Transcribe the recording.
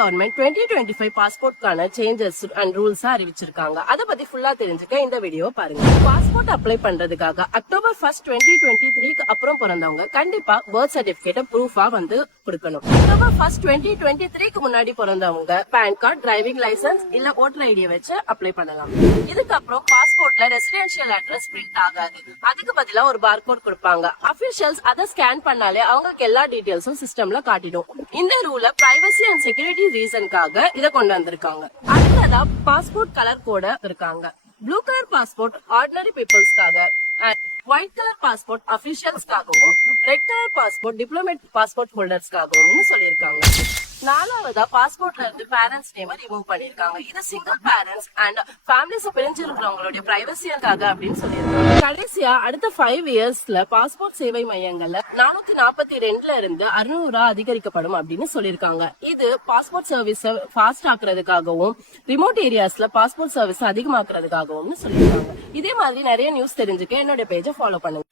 Government 2025 பாஸ்போர்ட்கான changes and rules அறிவிச்சிருக்காங்க. அத பத்தி ஃபுல்லா தெரிஞ்சுக்க இந்த வீடியோ பாருங்க. பாஸ்போர்ட் அப்ளை பண்றதுக்காக அக்டோபர் 1 2023க்கு அப்புறம் பிறந்தவங்க கண்டிப்பா பர்த் சர்டிபிகேட் ப்ரூஃபா வந்து கொடுக்கணும். அக்டோபர் 1 2023க்கு முன்னாடி பிறந்தவங்க பேன் கார்டு, டிரைவிங் லைசன்ஸ் இல்ல ஓட்டர் ஐடியை வச்சு அப்ளை பண்ணலாம். இதுக்கப்புறம் பாஸ்போர்ட்ல ரெசிடென்ஷியல் அட்ரஸ் பிரிண்ட் ஆகாது. அதுக்கு பதிலா ஒரு பார்கோட் கொடுப்பாங்க. அபிஷியல்ஸ் அதை ஸ்கேன் பண்ணாலே அவங்களுக்கு எல்லா டீடைல்ஸும் சிஸ்டம்ல காட்டிடும். இந்த ரூல பிரைவசி அண்ட் செக்யூரிட்டி ரீசனுக்காக இதை கொண்டு வந்திருக்காங்க. அடுத்ததா பாஸ்போர்ட் கலர் கோட இருக்காங்க. ப்ளூ கலர் பாஸ்போர்ட் ஆர்டினரி பீப்புள்ஸ்க்காக, ஒயிட் கலர் பாஸ்போர்ட் அபிஷியல்ஸ்க்காகவும், red colour passport diplomat passport ஹோல்டர்ஸ்க்காகவும் சொல்லியிருக்காங்க. நாலாவதா பாஸ்போர்ட்ல இருந்து பேரண்ட்ஸ் நேம் ரிமூவ் பண்ணிருக்காங்க. இது சிங்கிள் பேரண்ட்ஸ் அண்ட் ஃபேமிலிஸ் பிரிஞ்சிருக்கிறவங்களுடைய பிரைவசியாக்காக அப்படின்னு சொல்லியிருக்காங்க. கடைசியா அடுத்த 5 இயர்ஸ்ல பாஸ்போர்ட் சேவை மையங்கள்ல 442ல இருந்து 600 அதிகரிக்கப்படும் அப்படின்னு சொல்லியிருக்காங்க. இது பாஸ்போர்ட் சர்வீஸ் ஃபாஸ்ட் ஆக்குறதுக்காகவும் ரிமோட் ஏரியாஸ்ல பாஸ்போர்ட் சர்வீஸ் அதிகமாக்குறதுக்காகவும் சொல்லியிருக்காங்க. இதே மாதிரி நிறைய நியூஸ் தெரிஞ்சுக்க என்னோட பேஜை ஃபாலோ பண்ணுங்க.